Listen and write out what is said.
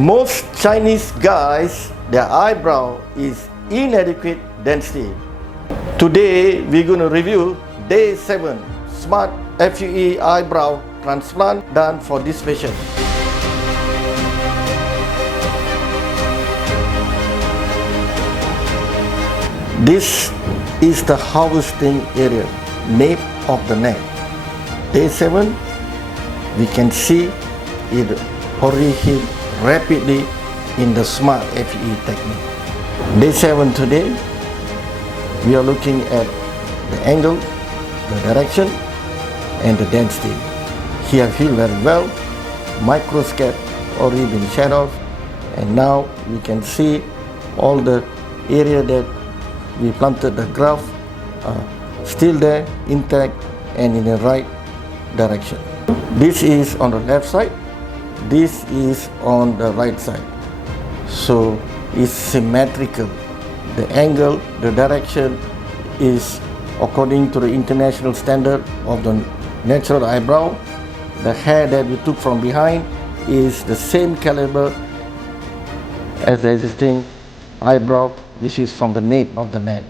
Most Chinese guys, their eyebrow is inadequate density. Today we're going to review day 7 Smart FUE eyebrow transplant done for this patient. This is the harvesting area, nape of the neck. Day 7, we can see it already healed rapidly in the Smart FUE technique. Day 7 today, we are looking at the angle, the direction, and the density. He have healed very well. Microscope already been shed off, and now we can see all the area that we planted the graft still there, intact and in the right direction. This is on the left side, this is on the right side, so it's symmetrical. The angle, the direction is according to the international standard of the natural eyebrow. The hair that we took from behind is the same caliber as the existing eyebrow. This is from the nape of the neck.